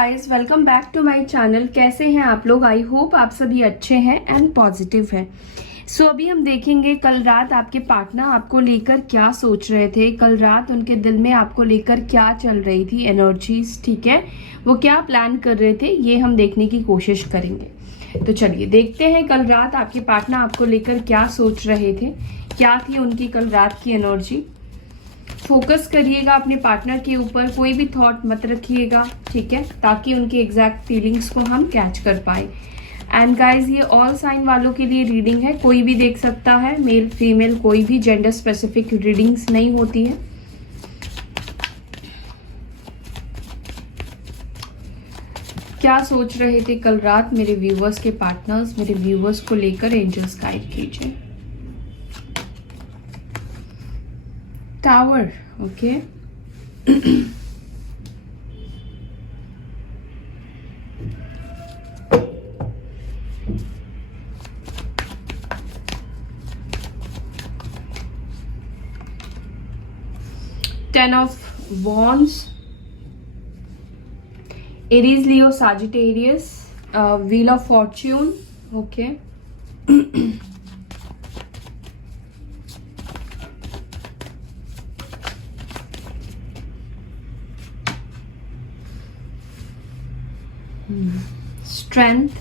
Guys, welcome back to my channel. कैसे हैं आप लोग? आई होप आप सभी अच्छे हैं एंड पॉजिटिव हैं। सो अभी हम देखेंगे कल रात आपके पार्टनर आपको लेकर क्या सोच रहे थे, कल रात उनके दिल में आपको लेकर क्या चल रही थी एनर्जीज, ठीक है, वो क्या प्लान कर रहे थे, ये हम देखने की कोशिश करेंगे। तो चलिए देखते हैं कल रात आपके पार्टनर आपको लेकर क्या सोच रहे थे, क्या थी उनकी कल रात की एनर्जी। फोकस करिएगा अपने पार्टनर के ऊपर, कोई भी थॉट मत रखिएगा, ठीक है, ताकि उनकी एग्जैक्ट फीलिंग्स को हम कैच कर पाए। एंड गाइज, ये ऑल साइन वालों के लिए रीडिंग है, कोई भी देख सकता है, मेल फीमेल कोई भी, जेंडर स्पेसिफिक रीडिंग्स नहीं होती है। क्या सोच रहे थे कल रात मेरे व्यूवर्स के पार्टनर्स, मेरे व्यूवर्स को लेकर एंजल्स गाइड कीजिए। Tower, okay. Ten of Wands, Aries, Leo, Sagittarius, Wheel of Fortune, okay. Strength,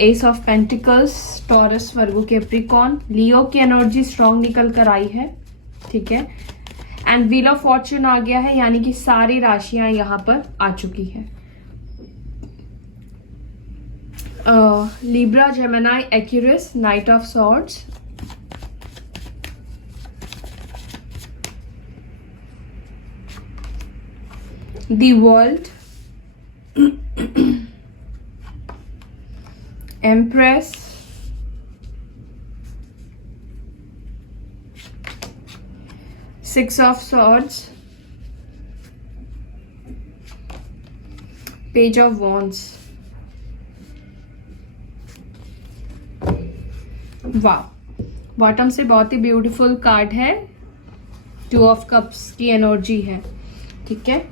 ace of pentacles, Taurus, Virgo, Capricorn, Leo की एनर्जी स्ट्रॉन्ग निकल कर आई है, ठीक है। एंड व्हील ऑफ फॉर्च्यून आ गया है, यानी कि सारी राशियां यहां पर आ चुकी है। Libra, Gemini, Aquarius, night of swords, the world, Empress, Six of Swords, Page of Wands। वाह, बॉटम से बहुत ही ब्यूटीफुल कार्ड है, टू ऑफ कप्स की एनर्जी है, ठीक है।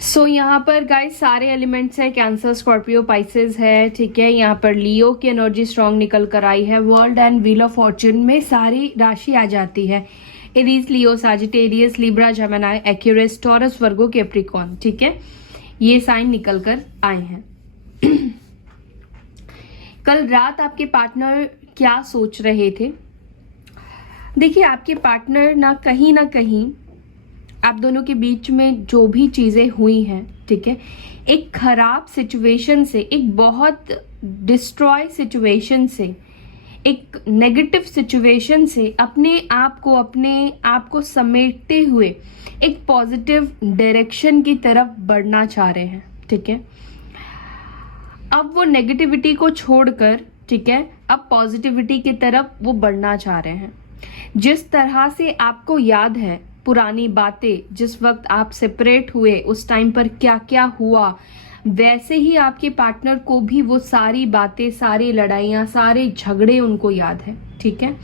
सो यहाँ पर गाइस सारे एलिमेंट्स है, कैंसर, स्कॉर्पियो, पाइसेस है, ठीक है। यहाँ पर लियो की एनर्जी स्ट्रॉन्ग निकल कर आई है। World and wheel of fortune में सारी राशि आ जाती है, Aries, Leo, Sagittarius, Libra, Gemini, Aquarius, Taurus, Virgo, Capricorn, ठीक है, ये साइन निकल कर आए हैं। कल रात आपके पार्टनर क्या सोच रहे थे? देखिए, आपके पार्टनर ना कहीं आप दोनों के बीच में जो भी चीजें हुई हैं, ठीक है, एक खराब सिचुएशन से, एक बहुत डिस्ट्रॉय सिचुएशन से, एक नेगेटिव सिचुएशन से अपने आप को समेटते हुए एक पॉजिटिव डायरेक्शन की तरफ बढ़ना चाह रहे हैं, ठीक है। अब वो नेगेटिविटी को छोड़कर, ठीक है, अब पॉजिटिविटी की तरफ वो बढ़ना चाह रहे हैं। जिस तरह से आपको याद है पुरानी बातें, जिस वक्त आप सेपरेट हुए उस टाइम पर क्या क्या हुआ, वैसे ही आपके पार्टनर को भी वो सारी बातें, सारी लड़ाइयाँ, सारे झगड़े उनको याद है, ठीक है।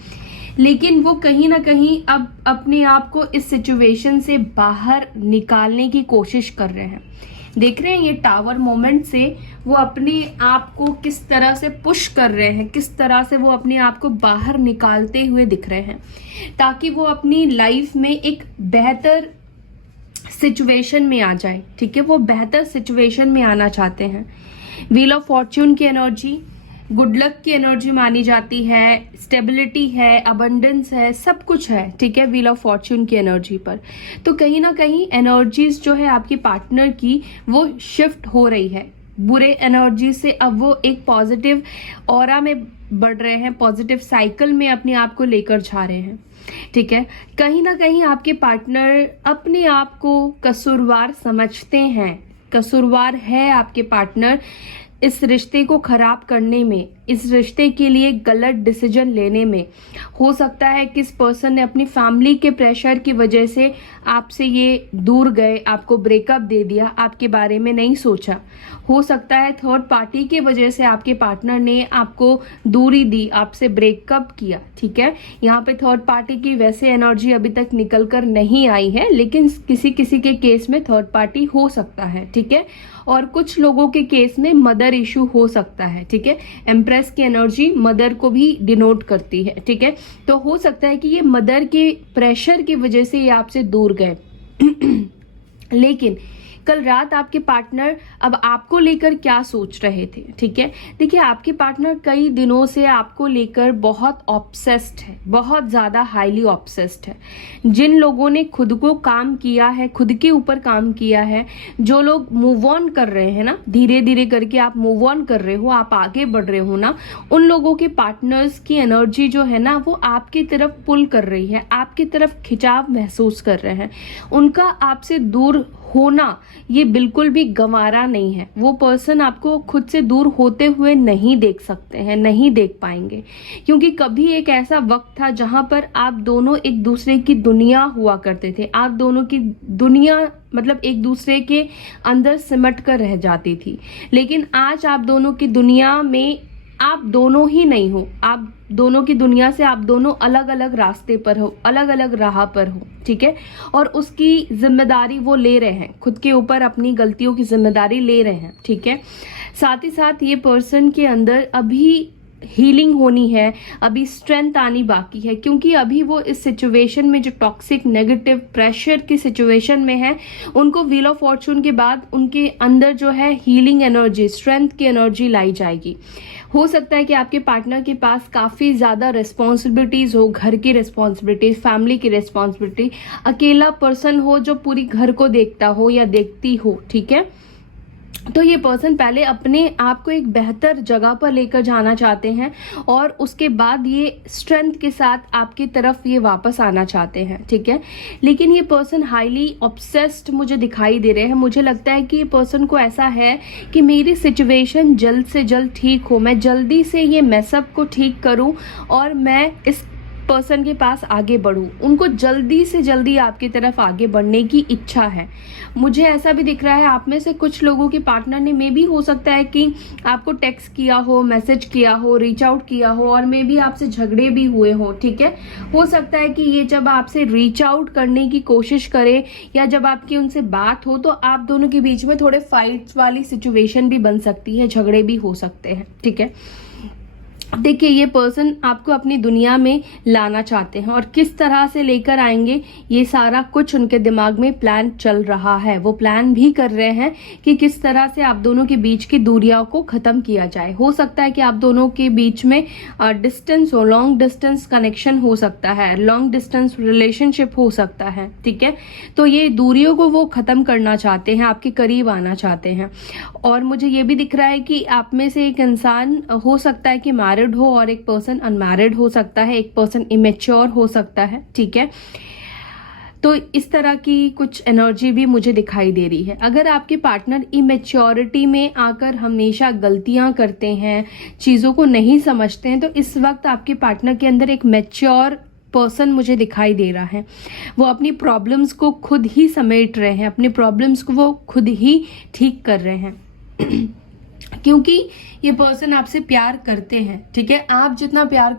लेकिन वो कहीं ना कहीं अब अपने आप को इस सिचुएशन से बाहर निकालने की कोशिश कर रहे हैं। देख रहे हैं ये टावर मोमेंट से वो अपने आप को किस तरह से पुश कर रहे हैं, किस तरह से वो अपने आप को बाहर निकालते हुए दिख रहे हैं, ताकि वो अपनी लाइफ में एक बेहतर सिचुएशन में आ जाए, ठीक है। वो बेहतर सिचुएशन में आना चाहते हैं। व्हील ऑफ फॉर्च्यून की एनर्जी गुड लक की एनर्जी मानी जाती है, स्टेबिलिटी है, अबंडेंस है, सब कुछ है, ठीक है, व्हील ऑफ फॉर्च्यून की एनर्जी पर। तो कहीं ना कहीं एनर्जीज जो है आपकी पार्टनर की वो शिफ्ट हो रही है, बुरे एनर्जी से अब वो एक पॉजिटिव ऑरा में बढ़ रहे हैं, पॉजिटिव साइकिल में अपने आप को लेकर जा रहे हैं, ठीक है। कहीं ना कहीं आपके पार्टनर अपने आप को कसूरवार समझते हैं, कसूरवार है आपके पार्टनर इस रिश्ते को खराब करने में, इस रिश्ते के लिए गलत डिसीजन लेने में। हो सकता है किस पर्सन ने अपनी फैमिली के प्रेशर की वजह से आपसे ये दूर गए, आपको ब्रेकअप दे दिया, आपके बारे में नहीं सोचा। हो सकता है थर्ड पार्टी की वजह से आपके पार्टनर ने आपको दूरी दी, आपसे ब्रेकअप किया। ठीक है, यहाँ पे थर्ड पार्टी की वैसे एनर्जी अभी तक निकल कर नहीं आई है, लेकिन किसी किसी के केस में थर्ड पार्टी हो सकता है। ठीक है, और कुछ लोगों के केस में मदर इशू हो सकता है। ठीक है, एम्प्रेस की एनर्जी मदर को भी डिनोट करती है। ठीक है, तो हो सकता है कि ये मदर के प्रेशर की वजह से ये आपसे दूर गए। लेकिन कल रात आपके पार्टनर अब आपको लेकर क्या सोच रहे थे। ठीक है, देखिए आपके पार्टनर कई दिनों से आपको लेकर बहुत ऑब्सेस्ड है, बहुत ज़्यादा हाईली ऑब्सेस्ड है। जिन लोगों ने खुद को काम किया है, खुद के ऊपर काम किया है, जो लोग मूव ऑन कर रहे हैं ना, धीरे धीरे करके आप मूव ऑन कर रहे हो, आप आगे बढ़ रहे हो ना, उन लोगों के पार्टनर्स की एनर्जी जो है ना वो आपकी तरफ पुल कर रही है, आपकी तरफ खिंचाव महसूस कर रहे हैं। उनका आपसे दूर होना ये बिल्कुल भी गंवारा नहीं है। वो पर्सन आपको खुद से दूर होते हुए नहीं देख सकते हैं, नहीं देख पाएंगे, क्योंकि कभी एक ऐसा वक्त था जहां पर आप दोनों एक दूसरे की दुनिया हुआ करते थे। आप दोनों की दुनिया मतलब एक दूसरे के अंदर सिमट कर रह जाती थी। लेकिन आज आप दोनों की दुनिया में आप दोनों ही नहीं हो, आप दोनों की दुनिया से आप दोनों अलग अलग रास्ते पर हो, अलग अलग राह पर हो। ठीक है, और उसकी जिम्मेदारी वो ले रहे हैं, खुद के ऊपर अपनी गलतियों की जिम्मेदारी ले रहे हैं। ठीक है, साथ ही साथ ये पर्सन के अंदर अभी हीलिंग होनी है, अभी स्ट्रेंथ आनी बाकी है, क्योंकि अभी वो इस सिचुएशन में जो टॉक्सिक नेगेटिव प्रेशर की सिचुएशन में है, उनको व्हील ऑफ फॉर्चून के बाद उनके अंदर जो है हीलिंग एनर्जी, स्ट्रेंथ की एनर्जी लाई जाएगी। हो सकता है कि आपके पार्टनर के पास काफ़ी ज़्यादा रिस्पॉन्सिबिलिटीज़ हो, घर की रिस्पॉन्सिबिलिटीज, फैमिली की रिस्पॉन्सिबिलिटी, अकेला पर्सन हो जो पूरी घर को देखता हो या देखती हो। ठीक है, तो ये पर्सन पहले अपने आप को एक बेहतर जगह पर लेकर जाना चाहते हैं और उसके बाद ये स्ट्रेंथ के साथ आपकी तरफ ये वापस आना चाहते हैं। ठीक है, लेकिन ये पर्सन हाईली ऑब्सेस्ड मुझे दिखाई दे रहे हैं। मुझे लगता है कि ये पर्सन को ऐसा है कि मेरी सिचुएशन जल्द से जल्द ठीक हो, मैं जल्दी से ये मैसअप को ठीक करूं और मैं इस पर्सन के पास आगे बढ़ूं। उनको जल्दी से जल्दी आपकी तरफ आगे बढ़ने की इच्छा है। मुझे ऐसा भी दिख रहा है आप में से कुछ लोगों के पार्टनर ने मे भी हो सकता है कि आपको टेक्स्ट किया हो, मैसेज किया हो, रीच आउट किया हो और मे भी आपसे झगड़े भी हुए हो। ठीक है, हो सकता है कि ये जब आपसे रीच आउट करने की कोशिश करे या जब आपकी उनसे बात हो तो आप दोनों के बीच में थोड़े फाइट्स वाली सिचुएशन भी बन सकती है, झगड़े भी हो सकते हैं। ठीक है, देखिए ये पर्सन आपको अपनी दुनिया में लाना चाहते हैं और किस तरह से लेकर आएंगे ये सारा कुछ उनके दिमाग में प्लान चल रहा है। वो प्लान भी कर रहे हैं कि किस तरह से आप दोनों के बीच की दूरियों को खत्म किया जाए। हो सकता है कि आप दोनों के बीच में डिस्टेंस हो, लॉन्ग डिस्टेंस कनेक्शन हो सकता है, लॉन्ग डिस्टेंस रिलेशनशिप हो सकता है। ठीक है, तो ये दूरियों को वो खत्म करना चाहते हैं, आपके करीब आना चाहते हैं। और मुझे ये भी दिख रहा है कि आप में से एक इंसान हो सकता है कि मैरिड हो और एक पर्सन अनमैरिड हो सकता है, एक पर्सन इमेच्योर हो सकता है। ठीक है, तो इस तरह की कुछ एनर्जी भी मुझे दिखाई दे रही है। अगर आपके पार्टनर इमेच्योरिटी में आकर हमेशा गलतियां करते हैं, चीज़ों को नहीं समझते हैं, तो इस वक्त आपके पार्टनर के अंदर एक मैच्योर पर्सन मुझे दिखाई दे रहा है। वो अपनी प्रॉब्लम्स को खुद ही समेट रहे हैं, अपनी प्रॉब्लम्स को वो खुद ही ठीक कर रहे हैं क्योंकि ये पर्सन आपसे प्यार करते हैं। ठीक है, आप जितना प्यार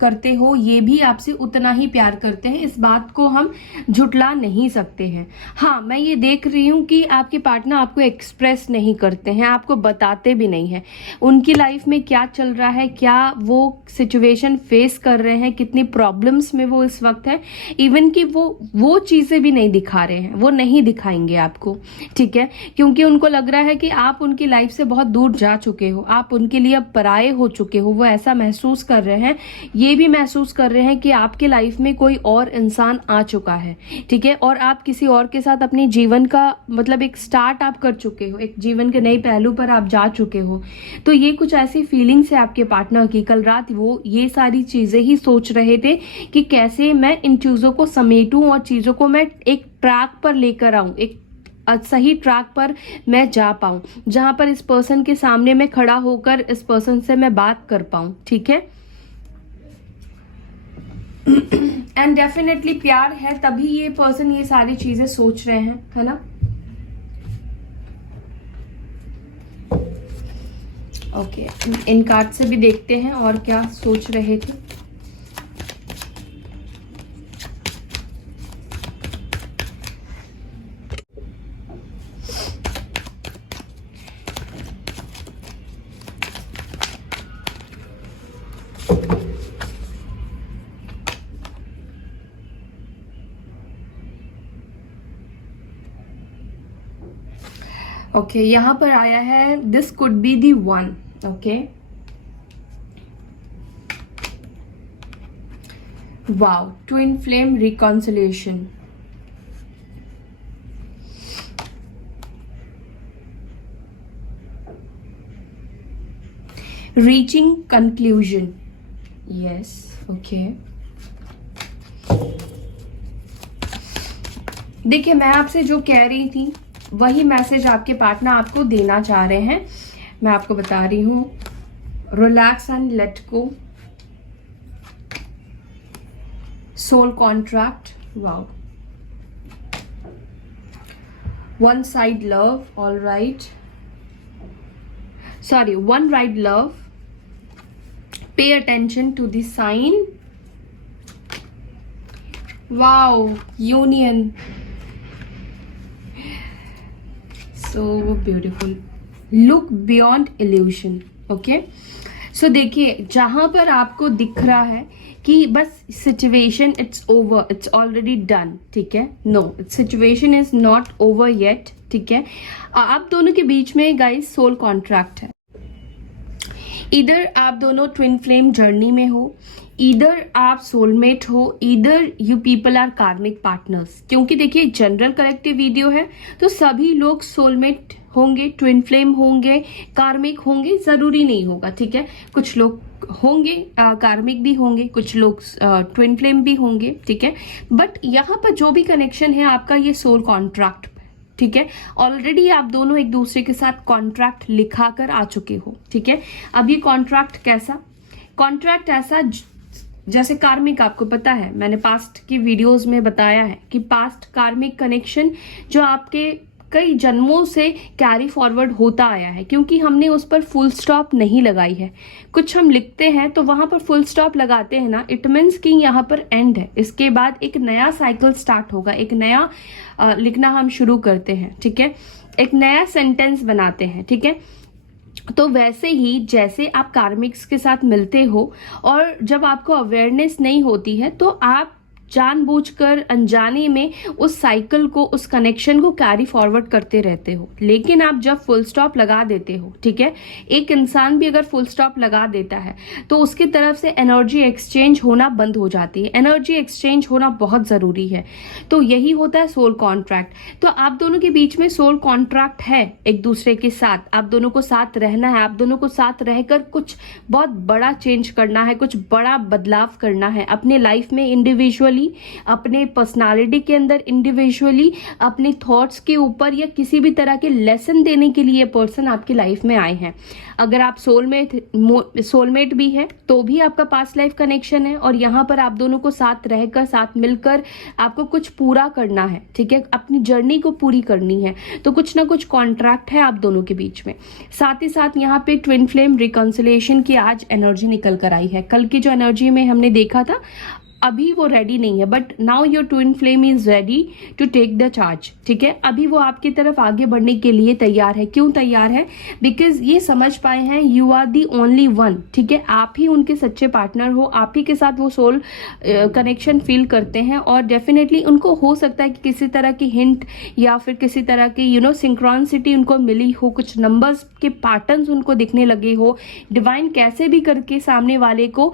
करते हो ये भी आपसे उतना ही प्यार करते हैं, इस बात को हम झुटला नहीं सकते हैं। हाँ, मैं ये देख रही हूँ कि आपके पार्टनर आपको एक्सप्रेस नहीं करते हैं, आपको बताते भी नहीं हैं उनकी लाइफ में क्या चल रहा है, क्या वो सिचुएशन फेस कर रहे हैं, कितनी प्रॉब्लम्स में वो इस वक्त है। इवन कि वो चीज़ें भी नहीं दिखा रहे हैं, वो नहीं दिखाएंगे आपको। ठीक है, क्योंकि उनको लग रहा है कि आप उनकी लाइफ से बहुत दूर जा चुके हो, आप उनके लिए अब पराये हो चुके हो। वो ऐसा महसूस कर रहे हैं, ये भी महसूस कर रहे हैं कि आपके लाइफ में कोई और इंसान आ चुका है। ठीक है, और आप किसी और के साथ अपने जीवन का मतलब एक स्टार्ट आप कर चुके हो, एक जीवन के नए पहलू पर आप जा चुके हो। तो ये कुछ ऐसी फीलिंग्स है आपके पार्टनर की। कल रात वो ये सारी चीजें ही सोच रहे थे कि कैसे मैं इन चीजों को समेटूं और चीजों को मैं एक ट्रैक पर लेकर आऊं, एक सही ट्रैक पर मैं जा पाऊं, जहां पर इस पर्सन के सामने मैं खड़ा होकर इस पर्सन से मैं बात कर पाऊं, ठीक है। एंड डेफिनेटली प्यार है तभी ये पर्सन ये सारी चीजें सोच रहे हैं, है ना। ओके, इन कार्ड से भी देखते हैं और क्या सोच रहे थे। ओके, यहां पर आया है this could be the one. Okay, wow, twin flame reconciliation. Reaching conclusion, yes. Okay, देखिए मैं आपसे जो कह रही थी वही मैसेज आपके पार्टनर आपको देना चाह रहे हैं। मैं आपको बता रही हूं, relax and let go, soul contract, wow, one side love, all right, sorry, one ride love, pay attention to the sign, wow, union, so beautiful, look beyond illusion। Okay, so देखिए जहां पर आपको दिख रहा है कि बस situation it's over, it's already done, ठीक है, no, situation is not over yet, ठीक है। आप दोनों के बीच में गाइस सोल कॉन्ट्रैक्ट है। इधर आप दोनों ट्विन फ्लेम जर्नी में हो, इधर आप सोलमेट हो, इधर you people are karmic partners. क्योंकि देखिए जनरल कलेक्टिव वीडियो है तो सभी लोग सोलमेट होंगे, ट्विन फ्लेम होंगे, कार्मिक होंगे, जरूरी नहीं होगा, ठीक है। कुछ लोग होंगे कार्मिक भी होंगे, कुछ लोग ट्विन फ्लेम भी होंगे, ठीक है। बट यहाँ पर जो भी कनेक्शन है आपका ये सोल कॉन्ट्रैक्ट, ठीक है। ऑलरेडी आप दोनों एक दूसरे के साथ कॉन्ट्रैक्ट लिखा कर आ चुके हो, ठीक है। अब ये कॉन्ट्रैक्ट कैसा, कॉन्ट्रैक्ट ऐसा जैसे कार्मिक, आपको पता है मैंने पास्ट की वीडियोस में बताया है कि पास्ट कार्मिक कनेक्शन जो आपके कई जन्मों से कैरी फॉरवर्ड होता आया है, क्योंकि हमने उस पर फुल स्टॉप नहीं लगाई है। कुछ हम लिखते हैं तो वहां पर फुल स्टॉप लगाते हैं ना, इट मीन्स कि यहाँ पर एंड है, इसके बाद एक नया साइकिल स्टार्ट होगा, एक नया लिखना हम शुरू करते हैं, ठीक है, एक नया सेंटेंस बनाते हैं, ठीक है। तो वैसे ही जैसे आप कार्मिक्स के साथ मिलते हो और जब आपको अवेयरनेस नहीं होती है तो आप जानबूझकर अनजाने में उस साइकिल को, उस कनेक्शन को कैरी फॉरवर्ड करते रहते हो। लेकिन आप जब फुल स्टॉप लगा देते हो, ठीक है, एक इंसान भी अगर फुल स्टॉप लगा देता है तो उसकी तरफ से एनर्जी एक्सचेंज होना बंद हो जाती है। एनर्जी एक्सचेंज होना बहुत जरूरी है, तो यही होता है सोल कॉन्ट्रैक्ट। तो आप दोनों के बीच में सोल कॉन्ट्रैक्ट है एक दूसरे के साथ, आप दोनों को साथ रहना है, आप दोनों को साथ रहकर कुछ बहुत बड़ा चेंज करना है, कुछ बड़ा बदलाव करना है अपने लाइफ में, इंडिविजुअली, अपने पर्सनालिटी के अंदर इंडिविजुअली, अपने थॉट्स के ऊपर, या किसी भी तरह के लेसन देने के लिए पर्सन आपकी लाइफ में आए हैं। अगर आप सोलमेट भी है तो भी आपका पास्ट लाइफ कनेक्शन है, और यहाँ पर आप दोनों को साथ रहकर, साथ मिलकर आपको कुछ पूरा करना है, ठीक है, अपनी जर्नी को पूरी करनी है। तो कुछ ना कुछ कॉन्ट्रैक्ट है आप दोनों के बीच में। साथ ही साथ यहाँ पे ट्विन फ्लेम रिकॉन्सिलेशन की आज एनर्जी निकल कर आई है। कल की जो एनर्जी में हमने देखा था अभी वो रेडी नहीं है, but now your twin flame is ready to take the charge, ठीक है। अभी वो आपकी तरफ आगे बढ़ने के लिए तैयार है। क्यों तैयार है? बिकॉज ये समझ पाए हैं you are the only one, ठीक है, आप ही उनके सच्चे पार्टनर हो, आप ही के साथ वो सोल कनेक्शन फील करते हैं। और डेफिनेटली उनको हो सकता है कि किसी तरह की हिंट या फिर किसी तरह की सिंक्रोनिसिटी उनको मिली हो, कुछ नंबर्स के पैटर्न्स उनको दिखने लगे हो, डिवाइन कैसे भी करके सामने वाले को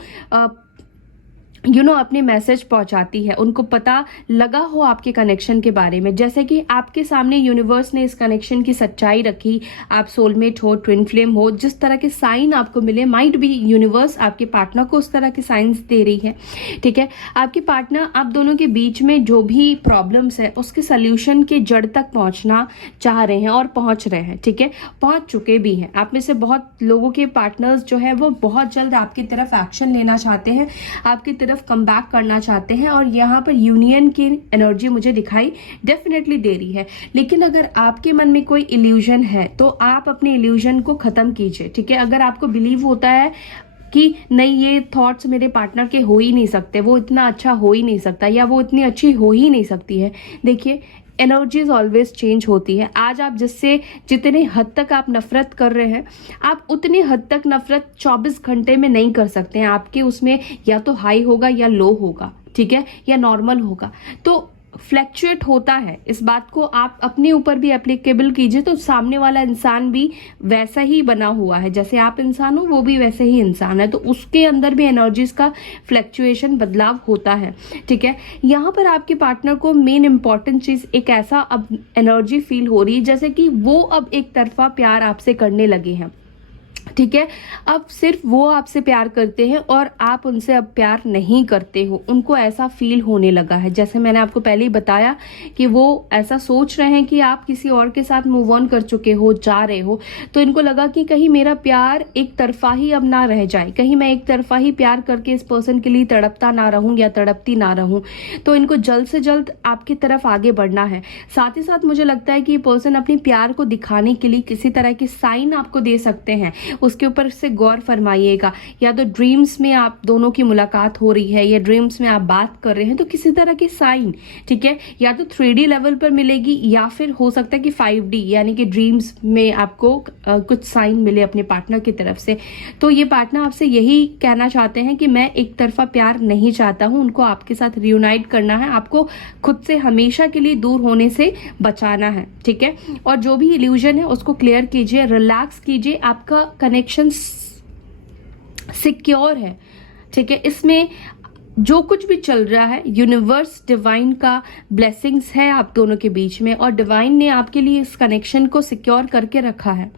अपने मैसेज पहुंचाती है, उनको पता लगा हो आपके कनेक्शन के बारे में, जैसे कि आपके सामने यूनिवर्स ने इस कनेक्शन की सच्चाई रखी, आप सोलमेट हो, ट्विन फ्लेम हो, जिस तरह के साइन आपको मिले, माइट भी यूनिवर्स आपके पार्टनर को उस तरह के साइंस दे रही है, ठीक है। आपके पार्टनर आप दोनों के बीच में जो भी प्रॉब्लम्स है उसके सोल्यूशन के जड़ तक पहुंचना चाह रहे हैं और पहुंच रहे हैं, ठीक है, पहुंच चुके भी हैं। आप में से बहुत लोगों के पार्टनर्स जो है वो बहुत जल्द आपकी तरफ एक्शन लेना चाहते हैं, आपकी तरफ कम बैक करना चाहते हैं, और यहाँ पर यूनियन की एनर्जी मुझे दिखाई डेफिनेटली दे रही है। लेकिन अगर आपके मन में कोई इल्यूजन है तो आप अपने इल्यूजन को खत्म कीजिए, ठीक है। अगर आपको बिलीव होता है कि नहीं, ये थॉट्स मेरे पार्टनर के हो ही नहीं सकते, वो इतना अच्छा हो ही नहीं सकता, या वो इतनी अच्छी हो ही नहीं सकती है, देखिए एनर्जीज ऑलवेज चेंज होती है। आज आप जिससे जितने हद तक आप नफरत कर रहे हैं, आप उतनी हद तक नफरत 24 घंटे में नहीं कर सकते हैं। आपके उसमें या तो हाई होगा या लो होगा, ठीक है, या नॉर्मल होगा, तो फ्लैक्चुएट होता है। इस बात को आप अपने ऊपर भी एप्लीकेबल कीजिए, तो सामने वाला इंसान भी वैसा ही बना हुआ है, जैसे आप इंसान हो वो भी वैसे ही इंसान है, तो उसके अंदर भी एनर्जीज का फ्लैक्चुएशन, बदलाव होता है, ठीक है। यहाँ पर आपके पार्टनर को मेन इंपॉर्टेंट चीज एक ऐसा अब एनर्जी फील हो रही है जैसे कि वो अब एक तरफा प्यार आपसे करने लगे हैं, ठीक है। अब सिर्फ वो आपसे प्यार करते हैं और आप उनसे अब प्यार नहीं करते हो, उनको ऐसा फील होने लगा है। जैसे मैंने आपको पहले ही बताया कि वो ऐसा सोच रहे हैं कि आप किसी और के साथ मूव ऑन कर चुके हो, जा रहे हो, तो इनको लगा कि कहीं मेरा प्यार एक तरफा ही अब ना रह जाए, कहीं मैं एक तरफा ही प्यार करके इस पर्सन के लिए तड़पता ना रहूं या तड़पती ना रहूं, तो इनको जल्द से जल्द आपकी तरफ आगे बढ़ना है। साथ ही साथ मुझे लगता है कि ये पर्सन अपने प्यार को दिखाने के लिए किसी तरह के साइन आपको दे सकते हैं, उसके ऊपर से गौर फरमाइएगा। या तो ड्रीम्स में आप दोनों की मुलाकात हो रही है, या ड्रीम्स में आप बात कर रहे हैं, तो किसी तरह के साइन, ठीक है, या तो 3D लेवल पर मिलेगी, या फिर हो सकता है कि 5D यानी कि ड्रीम्स में आपको कुछ साइन मिले अपने पार्टनर की तरफ से। तो ये पार्टनर आपसे यही कहना चाहते हैं कि मैं एक तरफा प्यार नहीं चाहता हूं, उनको आपके साथ रियूनाइट करना है, आपको खुद से हमेशा के लिए दूर होने से बचाना है, ठीक है। और जो भी इल्यूजन है उसको क्लियर कीजिए, रिलैक्स कीजिए, आपका कनेक्शन सिक्योर है, ठीक है। इसमें जो कुछ भी चल रहा है, यूनिवर्स, डिवाइन का ब्लेसिंग्स है आप दोनों के बीच में, और डिवाइन ने आपके लिए इस कनेक्शन को सिक्योर करके रखा है।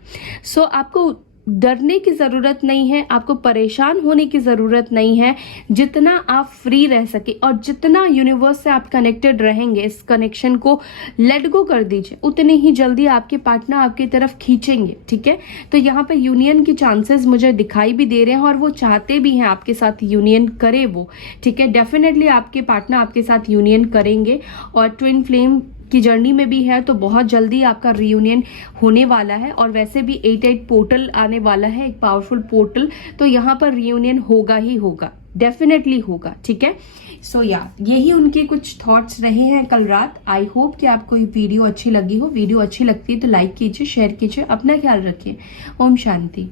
सो आपको डरने की ज़रूरत नहीं है, आपको परेशान होने की ज़रूरत नहीं है। जितना आप फ्री रह सके और जितना यूनिवर्स से आप कनेक्टेड रहेंगे, इस कनेक्शन को लेट गो कर दीजिए, उतने ही जल्दी आपके पार्टनर आपकी तरफ खींचेंगे, ठीक है। तो यहाँ पे यूनियन की चांसेस मुझे दिखाई भी दे रहे हैं, और वो चाहते भी हैं आपके साथ यूनियन करे वो, ठीक है। डेफिनेटली आपके पार्टनर आपके साथ यूनियन करेंगे, और ट्विन फ्लेम की जर्नी में भी है, तो बहुत जल्दी आपका रियूनियन होने वाला है। और वैसे भी 8-8 पोर्टल आने वाला है, एक पावरफुल पोर्टल, तो यहाँ पर रियूनियन होगा ही होगा, डेफिनेटली होगा, ठीक है। सो यही उनके कुछ थॉट्स रहे हैं कल रात। आई होप कि आपको ये वीडियो अच्छी लगी हो। वीडियो अच्छी लगती है तो लाइक कीजिए, शेयर कीजिए, अपना ख्याल रखिए। ओम शांति।